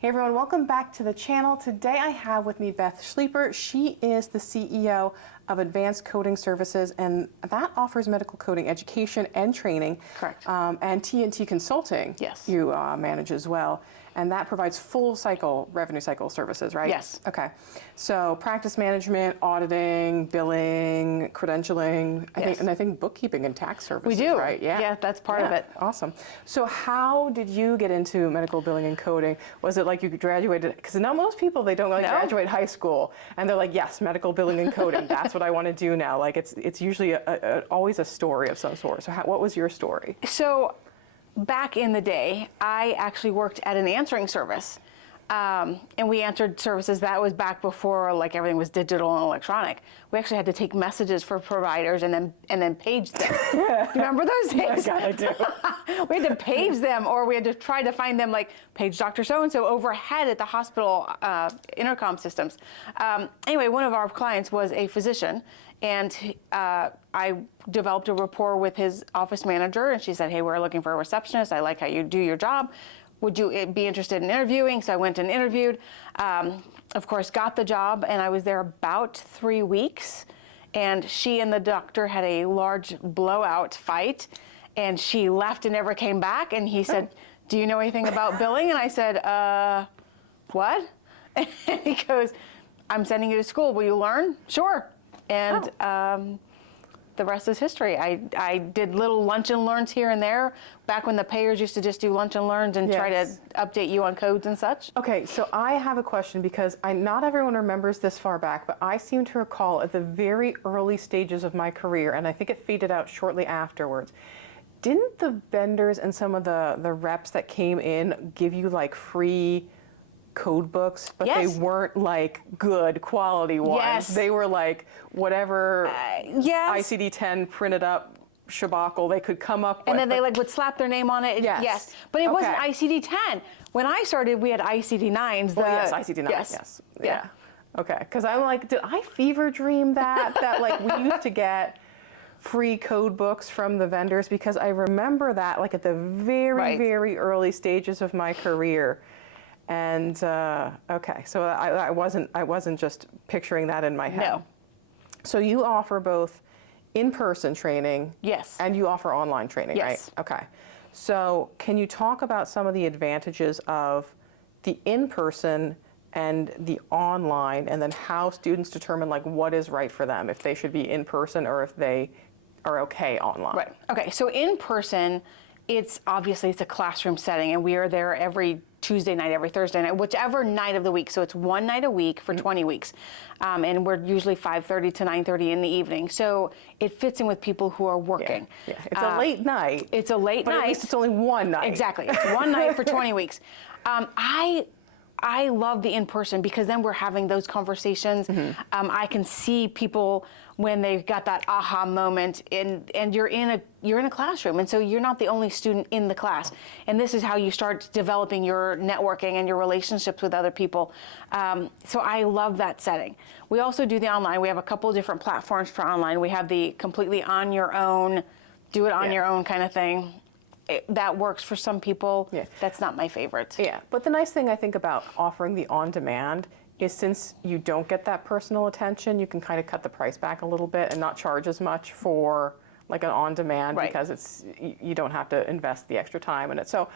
Hey everyone, welcome back to the channel. Today I have with me Beth Schleeper. She is the CEO of Advanced Coding Services, and that offers medical coding education and training. Correct. And T&T Consulting, yes, you manage as well. And that provides full cycle, revenue cycle services, right? Yes. Okay. So practice management, auditing, billing, credentialing, I think bookkeeping and tax services, we do. Right? Yeah. Yeah, that's part of it. Awesome. So how did you get into medical billing and coding? Was it like you graduated? Because now most people, they don't graduate high school and they're like, yes, medical billing and coding, that's what I want to do now. Like it's usually always a story of some sort. So what was your story? So back in the day, I actually worked at an answering service. And we answered services. That was back before like everything was digital and electronic. We actually had to take messages for providers and then page them. Do you remember those days? Yeah, I do. We had to page them, or we had to try to find them, like page Dr. So-and-so overhead at the hospital intercom systems. Anyway, one of our clients was a physician, and I developed a rapport with his office manager, and she said, hey, we're looking for a receptionist. I like how you do your job. Would you be interested in interviewing? So I went and interviewed, of course, got the job, and I was there about 3 weeks. And she and the doctor had a large blowout fight, and she left and never came back. And he said, do you know anything about billing? And I said, what? And he goes, I'm sending you to school. Will you learn? Sure. And the rest is history. I did little lunch and learns here and there, back when the payers used to just do lunch and learns and try to update you on codes and such. Okay, so I have a question, because not everyone remembers this far back, but I seem to recall at the very early stages of my career, and I think it faded out shortly afterwards, didn't the vendors and some of the reps that came in give you like free code books, but they weren't like good quality ones? Yes. They were like whatever ICD-10 printed up shabackle they could come up with. And then they like would slap their name on it. Yes. But it wasn't ICD-10. When I started, we had ICD-9s. Well, yes, ICD-9, yes. Yeah. Okay, because I'm like, did I fever dream that like we used to get free code books from the vendors? Because I remember that like at the very early stages of my career. And okay, so I wasn't just picturing that in my head. No. So you offer both in-person training, yes, and you offer online training, yes, right? Okay. So can you talk about some of the advantages of the in-person and the online, and then how students determine like what is right for them, if they should be in person or if they are okay online? Right. Okay. So in person, it's a classroom setting, and we are there every Tuesday night, every Thursday night, whichever night of the week. So it's one night a week for 20 weeks. And we're usually 5:30 to 9:30 in the evening. So it fits in with people who are working. Yeah. It's a late night. It's a late night. But at least it's only one night. Exactly. It's one night for 20 weeks. I love the in-person, because then we're having those conversations. I can see people when they've got that aha moment, and you're in a classroom, and so you're not the only student in the class. And this is how you start developing your networking and your relationships with other people. So I love that setting. We also do the online. We have a couple of different platforms for online. We have the completely on your own, do it on your own kind of thing. That works for some people. Yeah. That's not my favorite. Yeah, but the nice thing I think about offering the on-demand is, since you don't get that personal attention, you can kind of cut the price back a little bit and not charge as much for like an on-demand, because you don't have to invest the extra time in it. So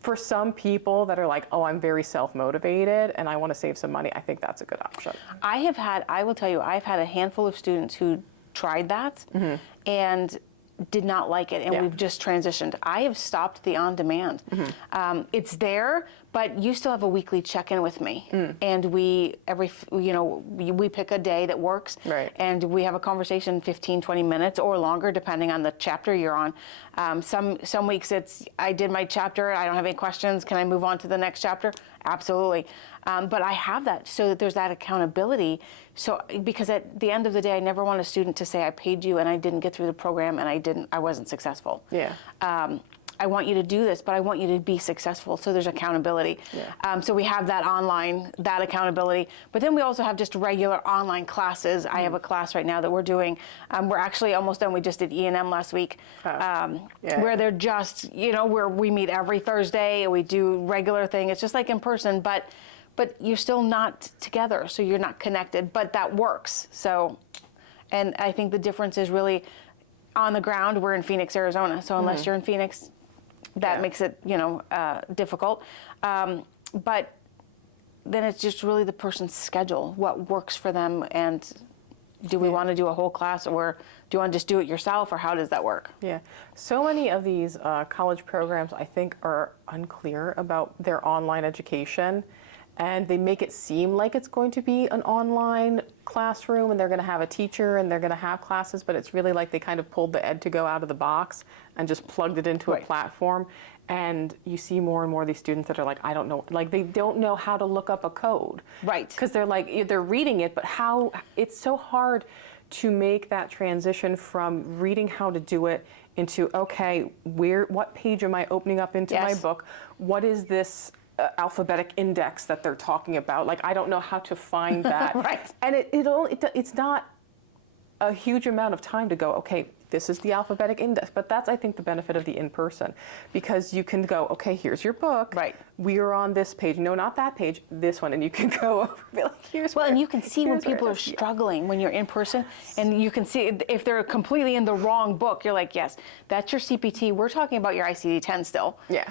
for some people that are like, oh, I'm very self-motivated and I want to save some money, I think that's a good option. I will tell you, I've had a handful of students who tried that and did not like it, and we've just transitioned. I have stopped the on-demand. It's there, but you still have a weekly check-in with me, and we pick a day that works, and we have a conversation 15, 20 minutes or longer, depending on the chapter you're on. Some weeks it's, I did my chapter, I don't have any questions, can I move on to the next chapter? Absolutely. But I have that so that there's that accountability. So, because at the end of the day, I never want a student to say, I paid you and I didn't get through the program and I wasn't successful. Yeah. I want you to do this, but I want you to be successful. So there's accountability. Yeah. So we have that online, that accountability. But then we also have just regular online classes. I have a class right now that we're doing. We're actually almost done. We just did E&M last week, where they're just, where we meet every Thursday and we do regular thing. It's just like in person, but you're still not together, so you're not connected, but that works. So, and I think the difference is really on the ground. We're in Phoenix, Arizona, so unless you're in Phoenix, that makes it, difficult. But then it's just really the person's schedule, what works for them, and do we want to do a whole class, or do you want to just do it yourself, or how does that work? Yeah. So many of these college programs, I think, are unclear about their online education. And they make it seem like it's going to be an online classroom and they're going to have a teacher and they're going to have classes, but it's really like they kind of pulled the ed2go out of the box and just plugged it into a platform. And you see more and more of these students that are like, I don't know, like they don't know how to look up a code. Right. Because they're like, they're reading it, but how, it's so hard to make that transition from reading how to do it into, okay, what page am I opening up into my book? What is this alphabetic index that they're talking about? Like, I don't know how to find that. Right. And it's not a huge amount of time to go, okay, this is the alphabetic index. But that's, I think, the benefit of the in-person, because you can go, okay, here's your book. Right. We are on this page. No, not that page, this one. And you can go over, be like, here's Well, where, and you can see when people are struggling when you're in person, and you can see if they're completely in the wrong book, you're like, yes, that's your CPT. We're talking about your ICD-10 still. Yeah.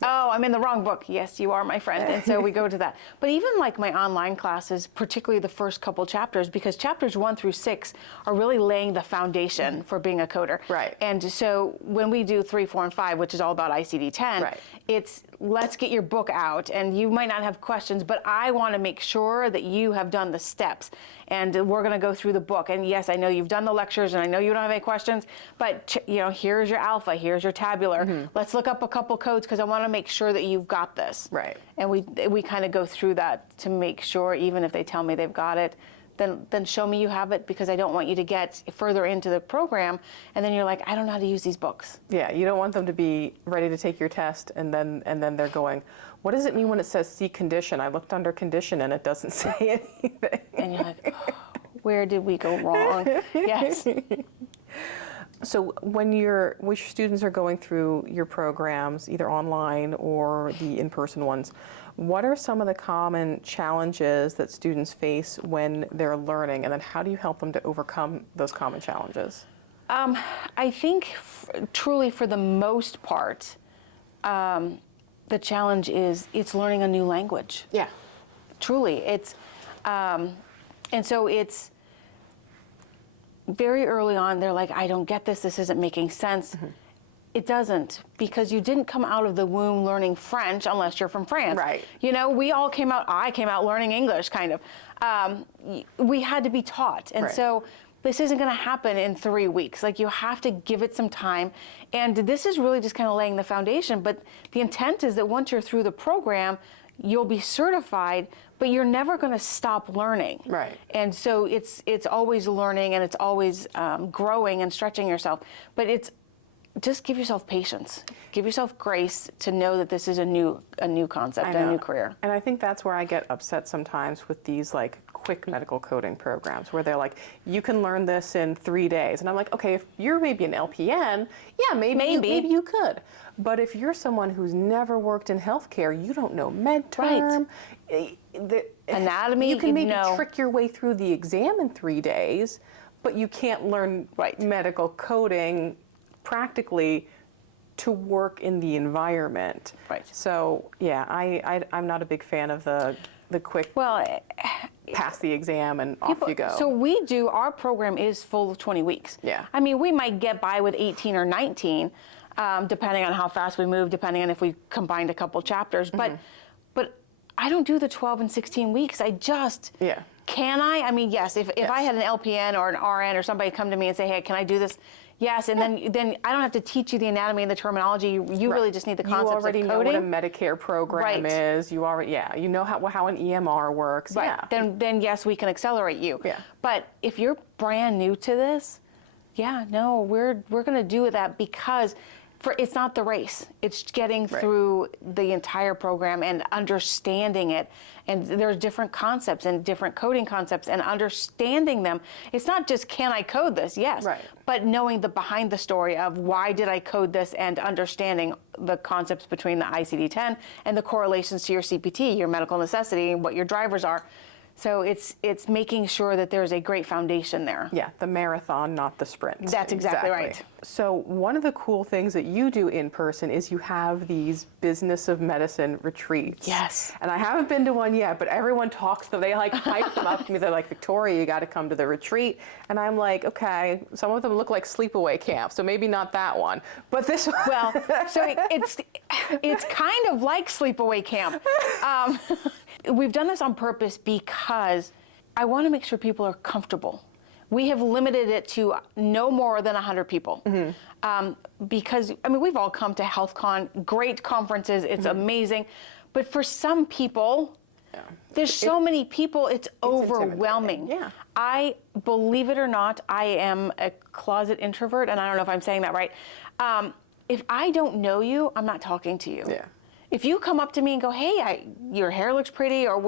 Oh, I'm in the wrong book. Yes, you are, my friend. And so we go to that. But even like my online classes, particularly the first couple chapters, because chapters 1 through 6 are really laying the foundation for being a coder. Right. And so when we do 3, 4, and 5, which is all about ICD-10, it's let's get your book out. And you might not have questions, but I want to make sure that you have done the steps. And we're going to go through the book. And yes, I know you've done the lectures, and I know you don't have any questions, but here's your alpha, here's your tabular. Let's look up a couple codes, because I want to make sure that you've got this. Right. And we kind of go through that to make sure, even if they tell me they've got it, then show me you have it, because I don't want you to get further into the program and then you're like, I don't know how to use these books. Yeah, you don't want them to be ready to take your test and then they're going, what does it mean when it says C condition? I looked under condition and it doesn't say anything. And you're like, oh, where did we go wrong? Yes. So when your students are going through your programs, either online or the in-person ones, what are some of the common challenges that students face when they're learning, and then how do you help them to overcome those common challenges? I think truly for the most part, the challenge is it's learning a new language. Yeah. Truly, it's, and so it's very early on, they're like, I don't get this, this isn't making sense. It doesn't, because you didn't come out of the womb learning French unless you're from France. Right. I came out learning English, kind of. We had to be taught. And so this isn't going to happen in 3 weeks. Like, you have to give it some time. And this is really just kind of laying the foundation. But the intent is that once you're through the program, you'll be certified, but you're never going to stop learning. Right. And so it's always learning, and it's always growing and stretching yourself. But it's just give yourself patience. Give yourself grace to know that this is a new concept, a new career. And I think that's where I get upset sometimes with these like quick medical coding programs where they're like, you can learn this in 3 days. And I'm like, okay, if you're maybe an LPN, yeah, maybe you could. But if you're someone who's never worked in healthcare, you don't know med term, anatomy, you can maybe trick your way through the exam in 3 days, but you can't learn medical coding practically to work in the environment. Right. So yeah, I'm not a big fan of the quick pass the exam and off you go. So our program is full of 20 weeks. Yeah. I mean, we might get by with 18 or 19, depending on how fast we move, depending on if we combined a couple chapters. But I don't do the 12 and 16 weeks. I just can I? I mean, yes. If I had an LPN or an RN or somebody come to me and say, hey, can I do this? Yes, and then I don't have to teach you the anatomy and the terminology. You really just need the concepts of coding. You already know what a Medicare program is. You already, you know how an EMR works. Right. Yeah. Then yes, we can accelerate you. Yeah. But if you're brand new to this, we're going to do that because it's not the race. It's getting through the entire program and understanding it. And there's different concepts and different coding concepts and understanding them. It's not just, can I code this? Yes. Right. But knowing the behind the story of why did I code this and understanding the concepts between the ICD-10 and the correlations to your CPT, your medical necessity, and what your drivers are. So it's making sure that there's a great foundation there. Yeah, the marathon, not the sprint. That's exactly right. So one of the cool things that you do in person is you have these business of medicine retreats. Yes. And I haven't been to one yet, but everyone talks, they like hype them up to me. They're like, Victoria, you got to come to the retreat. And I'm like, okay, some of them look like sleepaway camps, so maybe not that one. But this one. Well, so it's kind of like sleepaway camp. We've done this on purpose because I want to make sure people are comfortable. We have limited it to no more than 100 people. Because, I mean, we've all come to HealthCon, great conferences, it's amazing. But for some people, there's so many people, it's overwhelming. Yeah. I, believe it or not, I am a closet introvert, and I don't know if I'm saying that right. If I don't know you, I'm not talking to you. Yeah. If you come up to me and go, hey, your hair looks pretty, or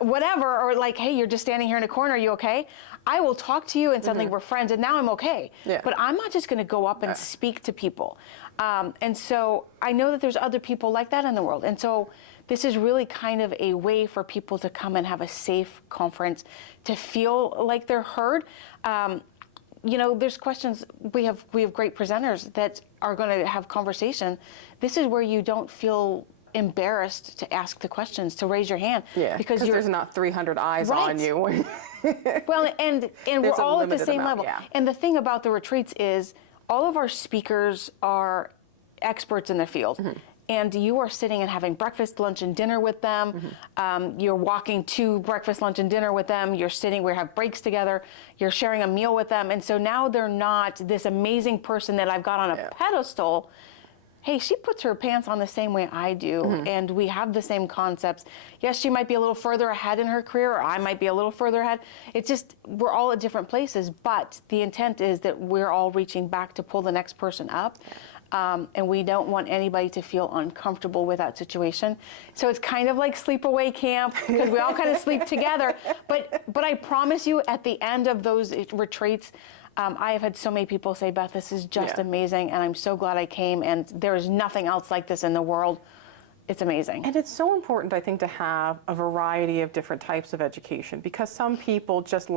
whatever, or like, hey, you're just standing here in a corner, are you okay? I will talk to you and suddenly we're friends and now I'm okay. Yeah. But I'm not just gonna go up and speak to people. And so I know that there's other people like that in the world. And so this is really kind of a way for people to come and have a safe conference, to feel like they're heard. You know, there's questions, we have great presenters that are going to have conversation. This is where you don't feel embarrassed to ask the questions, to raise your hand. Yeah, because there's not 300 eyes on you. Well, and we're all at the same level. Yeah. And the thing about the retreats is all of our speakers are experts in their field. And you are sitting and having breakfast, lunch, and dinner with them. You're walking to breakfast, lunch, and dinner with them. You're sitting, we have breaks together. You're sharing a meal with them. And so now they're not this amazing person that I've got on a pedestal. Hey, she puts her pants on the same way I do, and we have the same concepts. Yes, she might be a little further ahead in her career, or I might be a little further ahead. It's just, we're all at different places, but the intent is that we're all reaching back to pull the next person up. And we don't want anybody to feel uncomfortable with that situation. So it's kind of like sleepaway camp, because we all kind of sleep together. But I promise you, at the end of those retreats, I have had so many people say, Beth, this is just amazing, and I'm so glad I came, and there is nothing else like this in the world. It's amazing. And it's so important, I think, to have a variety of different types of education, because some people just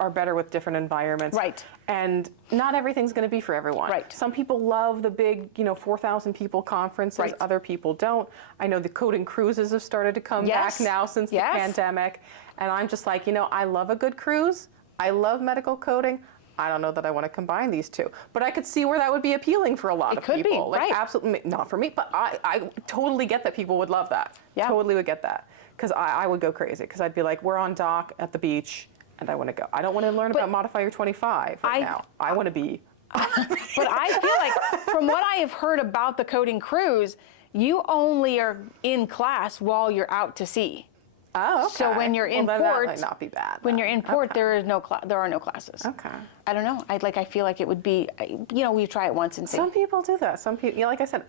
are better with different environments. Right. And not everything's going to be for everyone. Right. Some people love the big, 4,000 people conferences. Right. Other people don't. I know the coding cruises have started to come back now since the pandemic. And I'm just like, I love a good cruise. I love medical coding. I don't know that I want to combine these two, but I could see where that would be appealing for a lot of people. It could be, right. Absolutely not for me, but I totally get that people would love that. Yeah. Totally would get that, because I would go crazy, because I'd be like, we're on dock at the beach, and I want to go. I don't want to learn about Modifier 25 right now. I want to be. But I feel like, from what I have heard about the coding cruise, you only are in class while you're out to sea. Oh, okay. So when you're in port, port, that might not be bad. When you're in port, there are no classes. Okay. I don't know. I feel like it would be, we try it once and see. Some people do that. Some people, like I said,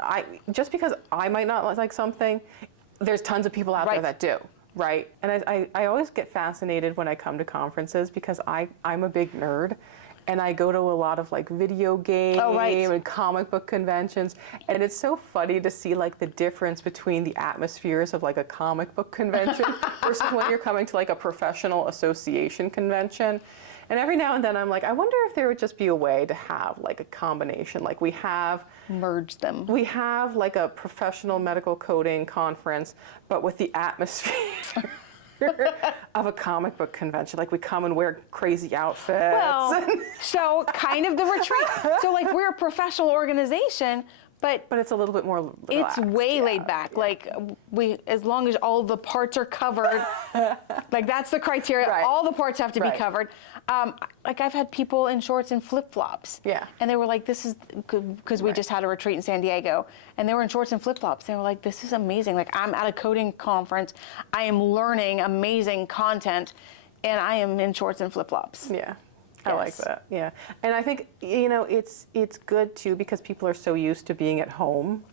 just because I might not like something, there's tons of people out there that do. Right. And I always get fascinated when I come to conferences, because I'm a big nerd. And I go to a lot of video game and comic book conventions, and it's so funny to see the difference between the atmospheres of a comic book convention versus when you're coming to a professional association convention. And every now and then I'm like, I wonder if there would just be a way to have a combination. We have merge them. We have a professional medical coding conference, but with the atmosphere of a comic book convention. We come and wear crazy outfits. Well, so kind of the retreat. So we're a professional organization, but it's a little bit more relaxed. It's way laid back. As long as all the parts are covered, that's the criteria. Right. All the parts have to be covered. I've had people in shorts and flip-flops. Yeah. And they were like, this is, because we just had a retreat in San Diego, and they were in shorts and flip-flops. They were like, this is amazing. I'm at a coding conference. I am learning amazing content, and I am in shorts and flip-flops. Yeah. I like that. Yeah. And I think, it's good too because people are so used to being at home.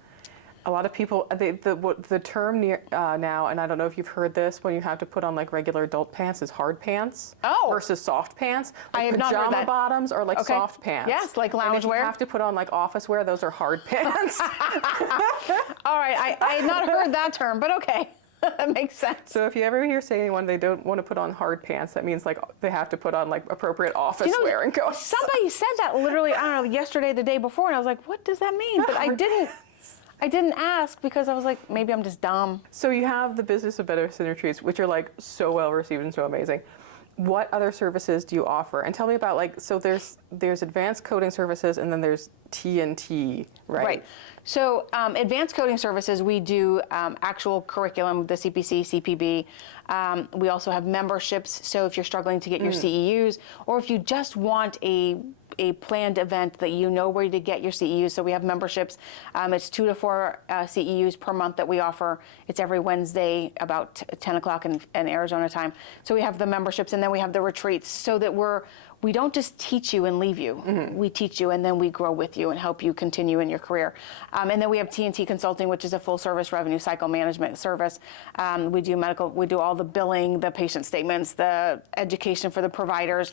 A lot of people, the term now, and I don't know if you've heard this, when you have to put on like regular adult pants is hard pants versus soft pants. Like I have not heard pajama that. bottoms are like soft pants. Yes, like lounge and if wear. you have to put on like office wear, those are hard pants. All right, I had not heard that term, but okay. That makes sense. So if you ever hear say anyone they don't want to put on hard pants, that means like they have to put on like appropriate office wear and go. Somebody said that literally, I don't know, yesterday, the day before, and I was like, what does that mean? But I didn't ask because I was like, maybe I'm just dumb. So you have the business of medicine retreats, which are like so well received and so amazing. What other services do you offer? And tell me about like, so there's advanced coding services and then there's T&T, right? Right. So advanced coding services, we do actual curriculum, the CPC, CPB. We also have memberships. So if you're struggling to get your CEUs, or if you just want a planned event that you know where to get your CEUs. So we have memberships. It's 2 to 4 CEUs per month that we offer. It's every Wednesday about 10 o'clock in Arizona time. So we have the memberships and then we have the retreats so that we don't just teach you and leave you. We teach you and then we grow with you and help you continue in your career. And then we have T&T Consulting, which is a full service revenue cycle management service. We do medical, we do all the billing, the patient statements, the education for the providers.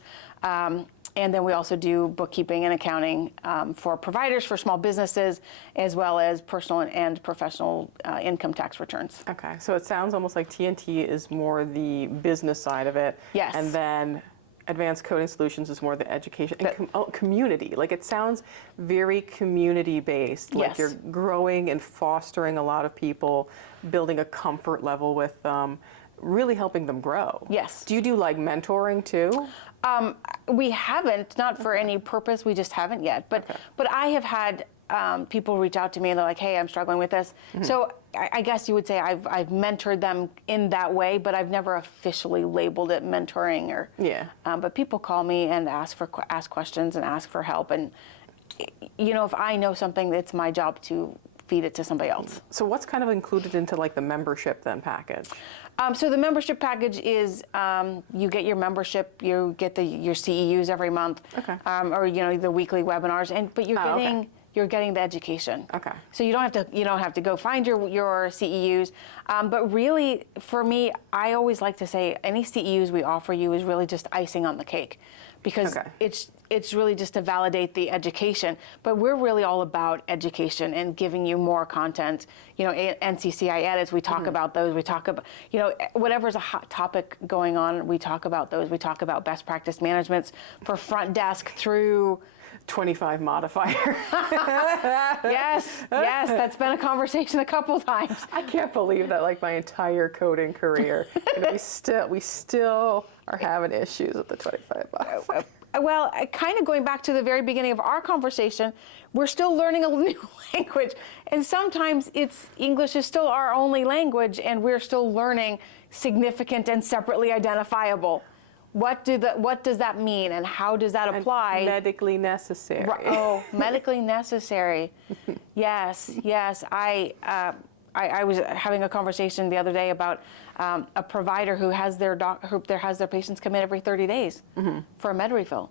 And then we also do bookkeeping and accounting for providers, for small businesses, as well as personal and professional income tax returns. Okay, so it sounds almost like T&T is more the business side of it. Yes. And then Advanced Coding Solutions is more the education and community. Like it sounds very community based. Like you're growing and fostering a lot of people, building a comfort level with them, really helping them grow. Yes. Do you do like mentoring too? We haven't, not for any purpose. We just haven't yet. But I have had people reach out to me and they're like, "Hey, I'm struggling with this." So I guess you would say I've mentored them in that way, but I've never officially labeled it mentoring or. Yeah. But people call me and ask questions and ask for help, and if I know something, it's my job to feed it to somebody else. So what's kind of included into like the membership then package? So the membership package is you get your membership, you get your CEUs every month, or the weekly webinars, but you're getting the education. Okay. So you don't have to go find your CEUs, but really for me, I always like to say any CEUs we offer you is really just icing on the cake, because it's really just to validate the education. But we're really all about education and giving you more content. NCCI edits, we talk about those. We talk about, whatever's a hot topic going on, we talk about those. We talk about best practice managements for front desk through 25 modifier. Yes, that's been a conversation a couple times. I can't believe that like my entire coding career, we still are having issues with the 25 modifier. Well, kind of going back to the very beginning of our conversation, we're still learning a new language, and sometimes English is still our only language, and we're still learning significant and separately identifiable. What does that mean, and how does that apply? And medically necessary. Oh, medically necessary. Yes. I was having a conversation the other day about a provider who has their patients come in every 30 days for a med refill.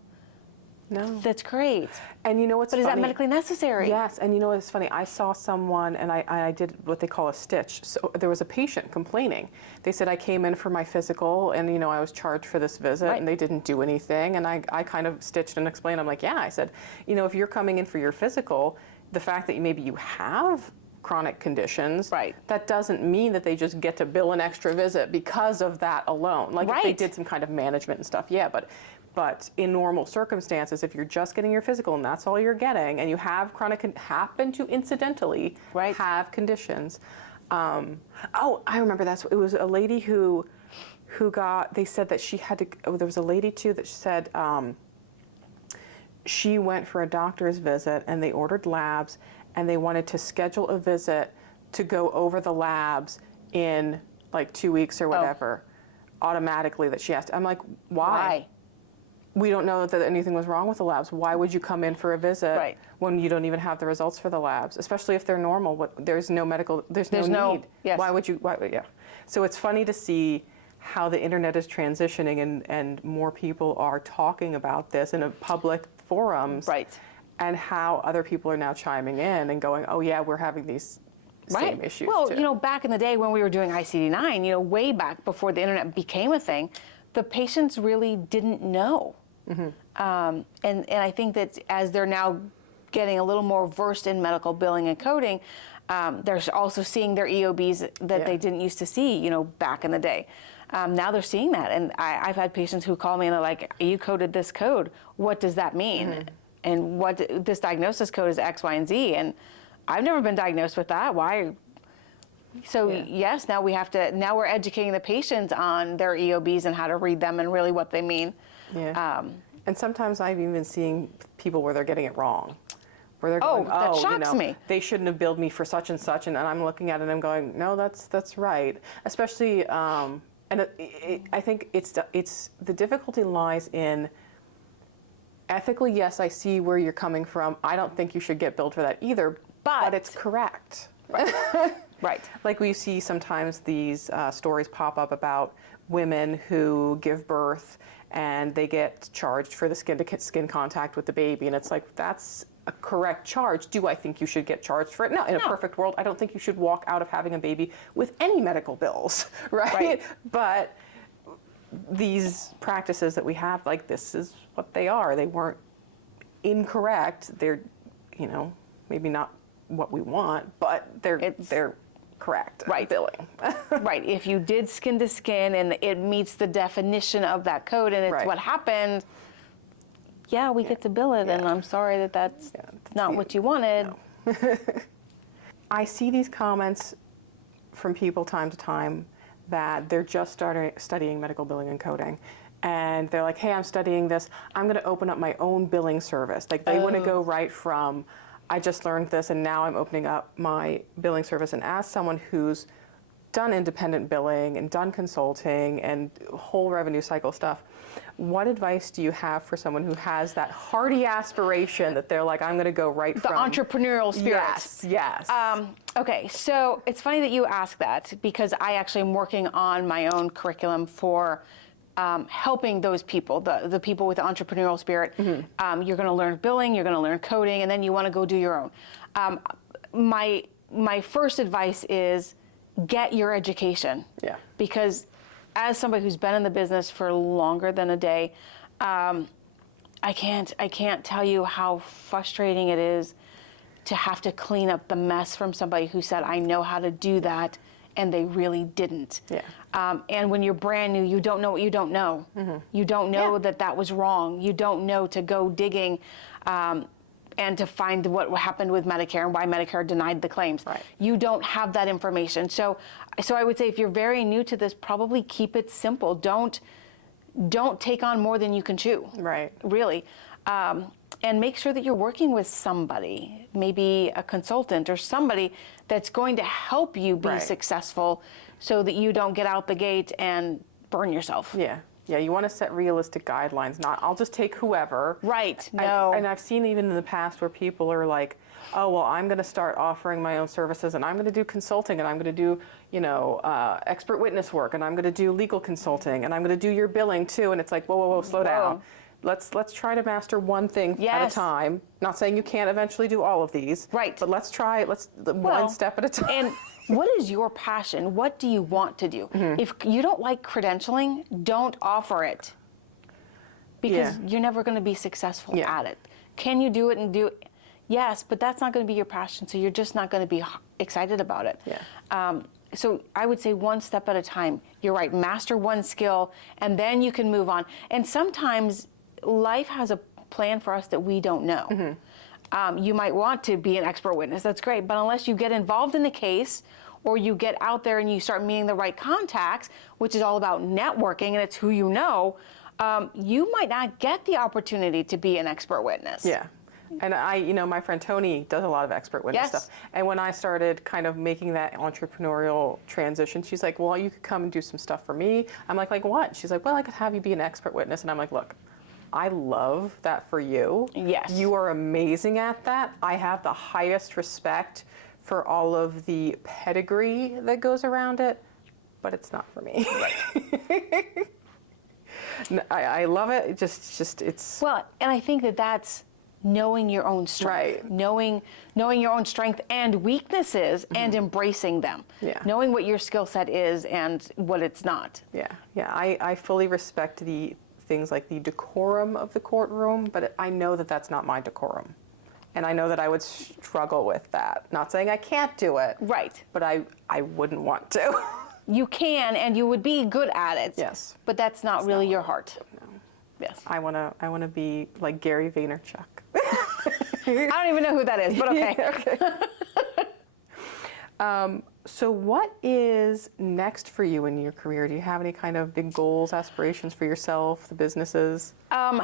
No. That's great. And you know what's funny? But is that medically necessary? Yes, and you know what's funny? I saw someone, and I did what they call a stitch. So there was a patient complaining. They said, I came in for my physical, and I was charged for this visit, and they didn't do anything. And I kind of stitched and explained. I'm like, yeah. I said, if you're coming in for your physical, the fact that maybe you have chronic conditions, that doesn't mean that they just get to bill an extra visit because of that alone. Like if they did some kind of management and stuff, yeah, but in normal circumstances, if you're just getting your physical and that's all you're getting, and you have happen to incidentally have conditions. I remember it was a lady who they said that she had to, there was a lady too that said she went for a doctor's visit and they ordered labs and they wanted to schedule a visit to go over the labs in like 2 weeks or whatever, automatically that she asked. I'm like, why? We don't know that anything was wrong with the labs. Why would you come in for a visit when you don't even have the results for the labs, especially if they're normal? There's no need. Yes. Why would you? Yeah. So it's funny to see how the internet is transitioning and more people are talking about this in a public forums. Right. And how other people are now chiming in and going, oh yeah, we're having these same issues Well, too. back in the day when we were doing ICD-9, way back before the internet became a thing, the patients really didn't know. And I think that as they're now getting a little more versed in medical billing and coding, they're also seeing their EOBs that they didn't used to see, back in the day. Now they're seeing that. And I've had patients who call me and they're like, you coded this code. What does that mean? And what this diagnosis code is X, Y, and Z. And I've never been diagnosed with that. Why? So yes, now we're educating the patients on their EOBs and how to read them and really what they mean. Yeah. And sometimes I've even seen people where they're getting it wrong. Where they're going, that shocks me. They shouldn't have billed me for such and such, and I'm looking at it and I'm going, no, that's right. Especially, and I think it's the difficulty lies in ethically. Yes, I see where you're coming from. I don't think you should get billed for that either, but it's correct. Right. Like we see sometimes these stories pop up about women who give birth and they get charged for the skin contact with the baby, and it's like, that's a correct charge. Do I think you should get charged for it? No, in a perfect world, I don't think you should walk out of having a baby with any medical bills, right? But these practices that we have, like, this is what they are. They weren't incorrect. They're, maybe not what we want, but they're correct billing. Right. If you did skin to skin and it meets the definition of that code and it's what happened, we get to bill it, and I'm sorry that's not what you wanted. No. I see these comments from people time to time that they're just studying medical billing and coding. And they're like, hey, I'm studying this. I'm going to open up my own billing service. Like, they want to go right from, I just learned this and now I'm opening up my billing service. And as someone who's done independent billing and done consulting and whole revenue cycle stuff, what advice do you have for someone who has that hearty aspiration that they're like, I'm going to go right from... The entrepreneurial spirit. Yes. Okay, so it's funny that you ask that, because I actually am working on my own curriculum for helping those people, the people with the entrepreneurial spirit. You're going to learn billing, you're going to learn coding, and then you want to go do your own. My first advice is get your education. Yeah. Because as somebody who's been in the business for longer than a day, I can't tell you how frustrating it is to have to clean up the mess from somebody who said, I know how to do that, and they really didn't. Yeah. And when you're brand new, you don't know what you don't know. You don't know that was wrong. You don't know to go digging and to find what happened with Medicare and why Medicare denied the claims. Right. You don't have that information. So I would say if you're very new to this, probably keep it simple. Don't take on more than you can chew. Right. Really. And make sure that you're working with somebody, maybe a consultant or somebody that's going to help you be successful so that you don't get out the gate and burn yourself. Yeah. Yeah, you want to set realistic guidelines, not I'll just take whoever. Right, no. And I've seen even in the past where people are like, oh, well, I'm going to start offering my own services and I'm going to do consulting and I'm going to do, expert witness work and I'm going to do legal consulting and I'm going to do your billing too. And it's like, whoa, slow down. Let's try to master one thing at a time. Not saying you can't eventually do all of these. Right. But let's try one step at a time. And what is your passion? What do you want to do? If you don't like credentialing, don't offer it. Because you're never going to be successful at it. Can you do it and do it? Yes, but that's not going to be your passion, so you're just not going to be excited about it. Yeah. So I would say one step at a time. You're right, master one skill, and then you can move on. And sometimes life has a plan for us that we don't know. You might want to be an expert witness, that's great, but unless you get involved in the case or you get out there and you start meeting the right contacts, which is all about networking and it's who you know, you might not get the opportunity to be an expert witness. Yeah. And my friend Tony does a lot of expert witness stuff. And when I started kind of making that entrepreneurial transition, she's like, well, you could come and do some stuff for me. I'm like what? She's like, well, I could have you be an expert witness. And I'm like, look, I love that for you. Yes. You are amazing at that. I have the highest respect for all of the pedigree that goes around it. but it's not for me. Right. I love it. It's well, and I think that's knowing your own strength, right. knowing your own strength and weaknesses, and embracing them. Yeah. Knowing what your skill set is and what it's not. Yeah. I fully respect the things like the decorum of the courtroom, but I know that that's not my decorum, and I know that I would struggle with that. Not saying I can't do it. Right. But I wouldn't want to. You can, and you would be good at it. Yes. But that's not really your heart. No. Yes. I wanna be like Gary Vaynerchuk. I don't even know who that is, but okay. Yeah, okay. So what is next for you in your career? Do you have any kind of big goals, aspirations for yourself, the businesses? I'm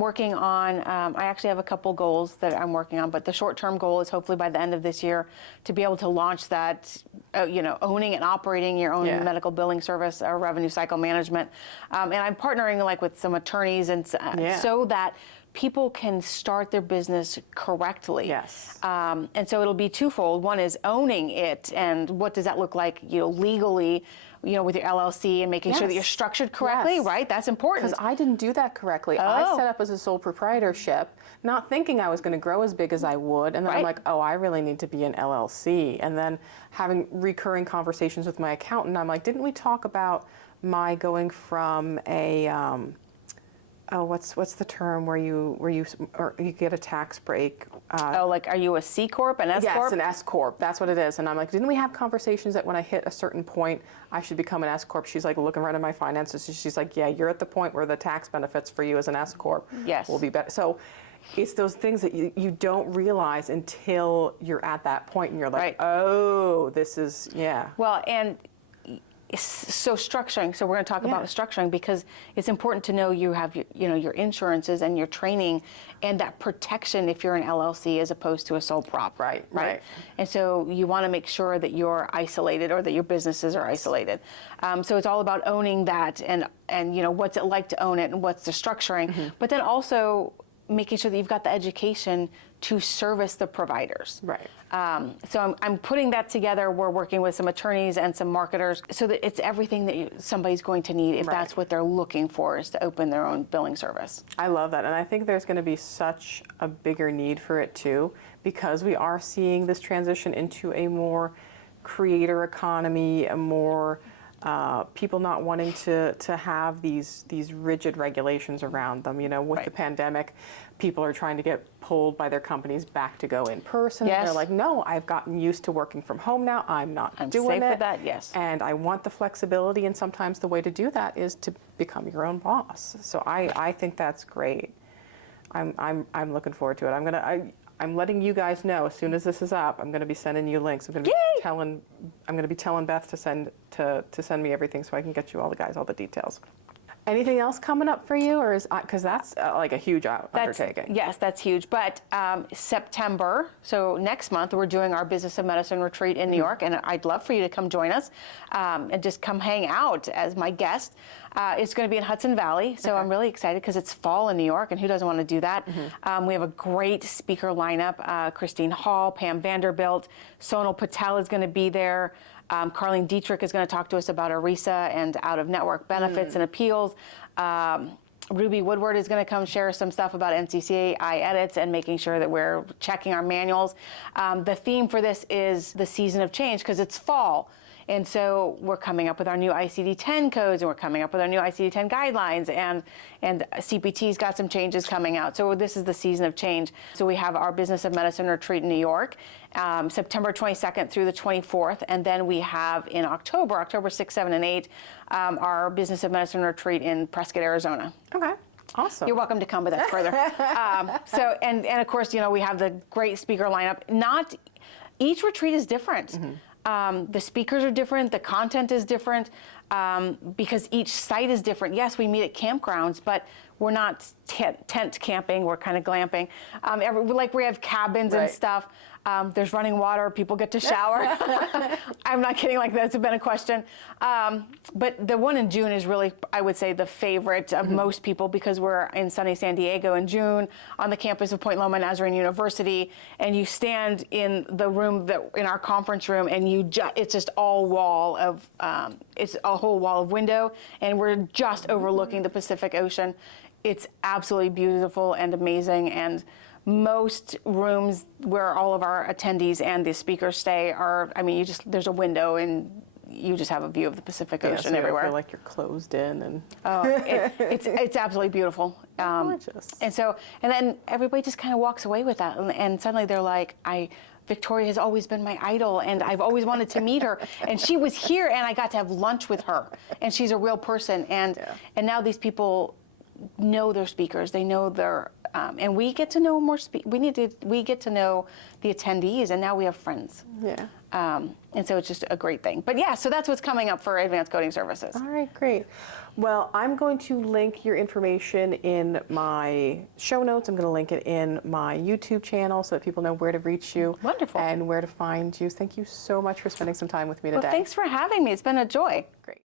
working on, I actually have a couple goals that I'm working on, but the short-term goal is hopefully by the end of this year to be able to launch that, owning and operating your own medical billing service or revenue cycle management. And I'm partnering like with some attorneys and so that people can start their business correctly. Yes. And so it'll be twofold. One is owning it, and what does that look like, legally, with your LLC, and making sure that you're structured correctly, right? That's important. Because I didn't do that correctly. I set up as a sole proprietorship, not thinking I was going to grow as big as I would, and then I'm like, oh, I really need to be an LLC. And then having recurring conversations with my accountant, I'm like, didn't we talk about my going from a what's the term where you get a tax break? Are you a C corp, an S corp? Yes, an S corp. That's what it is. And I'm like, didn't we have conversations that when I hit a certain point, I should become an S corp? She's like looking right at my finances. She's like, yeah, you're at the point where the tax benefits for you as an S corp will be better. So it's those things that you don't realize until you're at that point, and you're like, oh, this is Well, and so structuring. So we're going to talk about structuring, because it's important to know you have your insurances and your training and that protection if you're an LLC as opposed to a sole prop. Right. And so you want to make sure that you're isolated, or that your businesses are isolated. So it's all about owning that, and what's it like to own it, and what's the structuring, but then also making sure that you've got the education to service the providers. Right. So I'm putting that together. We're working with some attorneys and some marketers so that it's everything that somebody's going to need if that's what they're looking for, is to open their own billing service. I love that. And I think there's going to be such a bigger need for it too, because we are seeing this transition into a more creator economy, a more people not wanting to have these rigid regulations around them. With the pandemic, people are trying to get pulled by their companies back to go in person. Yes. They're like, no, I've gotten used to working from home now. I'm doing safe it. with that, yes. And I want the flexibility, and sometimes the way to do that is to become your own boss. So I think that's great. I'm looking forward to it. I'm letting you guys know as soon as this is up. I'm going to be sending you links. I'm going to be telling Beth to send me everything so I can get you all the details. Anything else coming up for you, or because that's like a huge undertaking? Yes, that's huge. But September, so next month, we're doing our Business of Medicine retreat in New York, and I'd love for you to come join us and just come hang out as my guest. It's going to be in Hudson Valley, so I'm really excited because it's fall in New York, and who doesn't want to do that? We have a great speaker lineup. Christine Hall, Pam Vanderbilt, Sonal Patel is going to be there. Carlene Dietrich is going to talk to us about ERISA and out-of-network benefits and appeals. Ruby Woodward is going to come share some stuff about NCCI edits and making sure that we're checking our manuals. The theme for this is the season of change, because it's fall. And so we're coming up with our new ICD-10 codes, and we're coming up with our new ICD-10 guidelines, and CPT's got some changes coming out. So this is the season of change. So we have our Business of Medicine retreat in New York, September 22nd through the 24th. And then we have in October 6, 7, and 8, our Business of Medicine retreat in Prescott, Arizona. Okay. Awesome. You're welcome to come with us further. And of course, we have the great speaker lineup. Each retreat is different. The speakers are different, the content is different, because each site is different. Yes, we meet at campgrounds, but we're not tent camping, we're kind of glamping. We have cabins and stuff. There's running water. People get to shower. I'm not kidding. Like, that's been a question. But the one in June is really, I would say, the favorite of most people, because we're in sunny San Diego in June on the campus of Point Loma Nazarene University, and you stand in the room in our conference room, and it's just all wall of it's a whole wall of window, and we're just overlooking the Pacific Ocean. It's absolutely beautiful and amazing, and most rooms where all of our attendees and the speakers stay are, I mean, there's a window and you just have a view of the Pacific Ocean so everywhere. You feel like you're closed in, and it's absolutely beautiful. Gorgeous. And then everybody just kind of walks away with that, and suddenly they're like, Victoria has always been my idol, and I've always wanted to meet her, and she was here, and I got to have lunch with her, and she's a real person, and now these people know their speakers, they know their, and we get to know more. We get to know the attendees, and now we have friends. Yeah. And so it's just a great thing. But yeah, so that's what's coming up for Advanced Coding Services. All right, great. Well, I'm going to link your information in my show notes. I'm going to link it in my YouTube channel so that people know where to reach you. Wonderful. And where to find you. Thank you so much for spending some time with me today. Well, thanks for having me. It's been a joy. Great.